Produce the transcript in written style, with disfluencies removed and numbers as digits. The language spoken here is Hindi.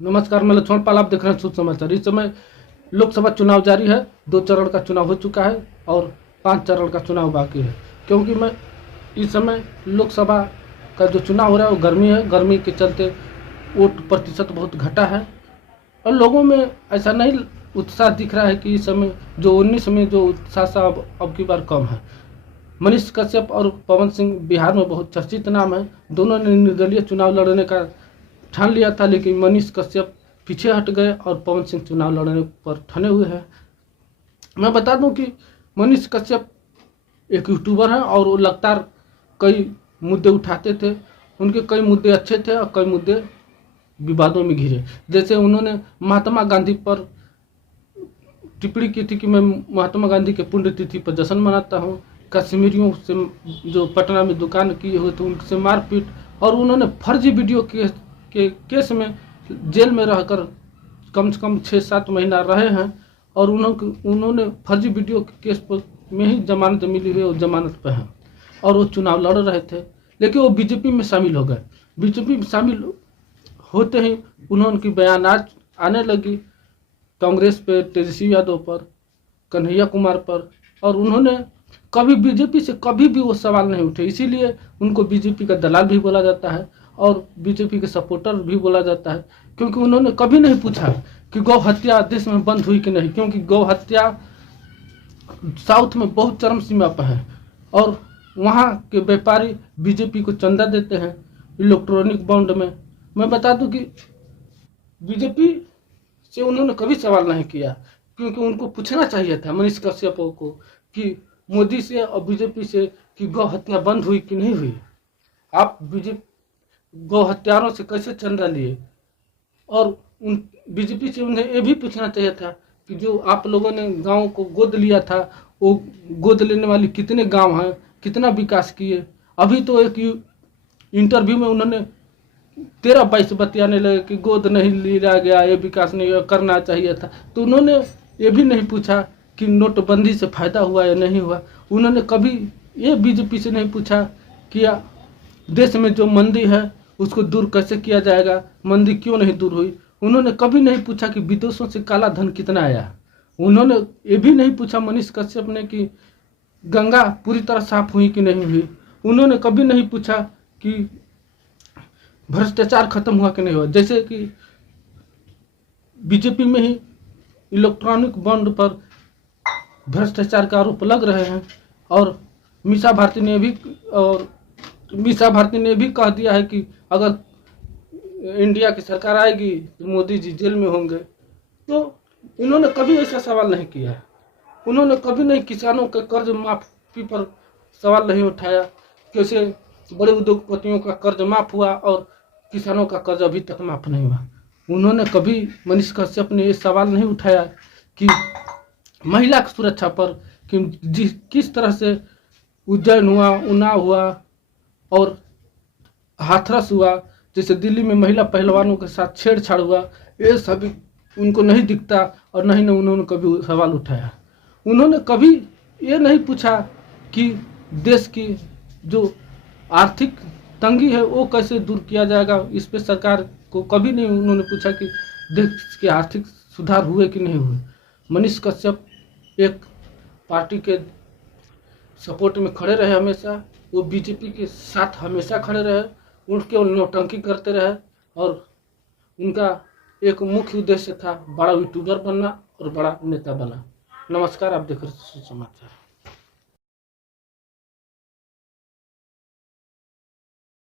नमस्कार, मैं लक्ष्मण पाल, आप देख रहे हैं शुभ समाचार। इस समय लोकसभा चुनाव जारी है। 2 चरण का चुनाव हो चुका है और 5 चरण का चुनाव बाकी है। क्योंकि मैं इस समय लोकसभा का जो चुनाव हो रहा है वो गर्मी है। गर्मी के चलते वोट प्रतिशत बहुत घटा है और लोगों में ऐसा नहीं उत्साह दिख रहा है कि इस समय जो 19 में जो उत्साह सा अब की बार कम है। मनीष कश्यप और पवन सिंह बिहार में बहुत चर्चित नाम है। दोनों ने निर्दलीय चुनाव लड़ने का ठान लिया था, लेकिन मनीष कश्यप पीछे हट गए और पवन सिंह चुनाव लड़ने पर ठने हुए हैं। मैं बता दूं कि मनीष कश्यप एक यूट्यूबर हैं और वो लगातार कई मुद्दे उठाते थे। उनके कई मुद्दे अच्छे थे और कई मुद्दे विवादों में घिरे। जैसे उन्होंने महात्मा गांधी पर टिप्पणी की थी कि मैं महात्मा गांधी के पुण्यतिथि पर जश्न मनाता हूँ। कश्मीरियों से जो पटना में दुकान किए हुए थे उनसे मारपीट, और उन्होंने फर्जी वीडियो के केस में जेल में रहकर कम से कम 6-7 महीना रहे हैं और उन्होंने फर्जी वीडियो के केस पर में ही जमानत मिली हुई और जमानत पर हैं और वो चुनाव लड़ रहे थे। लेकिन वो बीजेपी में शामिल हो गए। बीजेपी में शामिल होते ही उनकी बयानात आने लगी कांग्रेस पे, तेजस्वी यादव पर, कन्हैया कुमार पर, और उन्होंने कभी बीजेपी से कभी भी वो सवाल नहीं उठे। इसीलिए उनको बीजेपी का दलाल भी बोला जाता है और बीजेपी के सपोर्टर भी बोला जाता है, क्योंकि उन्होंने कभी नहीं पूछा कि गौ हत्या देश में बंद हुई कि नहीं। क्योंकि गौ हत्या साउथ में बहुत चरम सीमा पर है और वहाँ के व्यापारी बीजेपी को चंदा देते हैं इलेक्ट्रॉनिक बॉन्ड में। मैं बता दूं कि बीजेपी से उन्होंने कभी सवाल नहीं किया, क्योंकि उनको पूछना चाहिए था मनीष कश्यप को कि मोदी से और बीजेपी से कि गौ हत्या बंद हुई कि नहीं हुई। आप बीजेपी गौ हत्यारों से कैसे चंदा लिए, और उन बीजेपी से उन्हें ये भी पूछना चाहिए था कि जो आप लोगों ने गाँव को गोद लिया था, वो गोद लेने वाली कितने गांव हैं, कितना विकास किए। अभी तो एक इंटरव्यू में उन्होंने 13-22 बतियाने लगे कि गोद नहीं लिया गया, ये विकास नहीं करना चाहिए था। तो उन्होंने ये भी नहीं पूछा कि नोटबंदी से फायदा हुआ या नहीं हुआ। उन्होंने कभी ये बीजेपी से नहीं पूछा कि देश में जो मंदी है उसको दूर कैसे किया जाएगा, मंदी क्यों नहीं दूर हुई। उन्होंने कभी नहीं पूछा कि विदेशों से काला धन कितना आया। उन्होंने ये भी नहीं पूछा मनीष कश्यप ने कि गंगा पूरी तरह साफ हुई कि नहीं हुई। उन्होंने कभी नहीं पूछा कि भ्रष्टाचार खत्म हुआ कि नहीं हुआ। जैसे कि बीजेपी में ही इलेक्ट्रॉनिक बॉन्ड पर भ्रष्टाचार का आरोप लग रहे हैं और मीसा भारती ने भी कह दिया है कि अगर इंडिया की सरकार आएगी तो मोदी जी जेल में होंगे। तो इन्होंने कभी ऐसा सवाल नहीं किया है। उन्होंने कभी नहीं किसानों के कर्ज माफी पर सवाल नहीं उठाया, कैसे बड़े उद्योगपतियों का कर्ज माफ हुआ और किसानों का कर्ज अभी तक माफ नहीं हुआ। उन्होंने कभी मनीष कश्यप ने ये सवाल नहीं उठाया कि महिला की सुरक्षा पर कि किस तरह से उज्जैन हुआ, उन्नाव हुआ और हाथरस हुआ, जैसे दिल्ली में महिला पहलवानों के साथ छेड़छाड़ हुआ, ये सभी उनको नहीं दिखता और नहीं उन्होंने कभी सवाल उठाया। उन्होंने कभी ये नहीं पूछा कि देश की जो आर्थिक तंगी है वो कैसे दूर किया जाएगा। इस पे सरकार को कभी नहीं उन्होंने पूछा कि देश के आर्थिक सुधार हुए कि नहीं हुए। मनीष कश्यप एक पार्टी के सपोर्ट में खड़े रहे हमेशा, वो बीजेपी के साथ हमेशा खड़े रहे, उनके नौटंकी करते रहे और उनका एक मुख्य उद्देश्य था बड़ा यूट्यूबर बनना और बड़ा नेता बनना। नमस्कार, आप देख रहे हैं समाचार।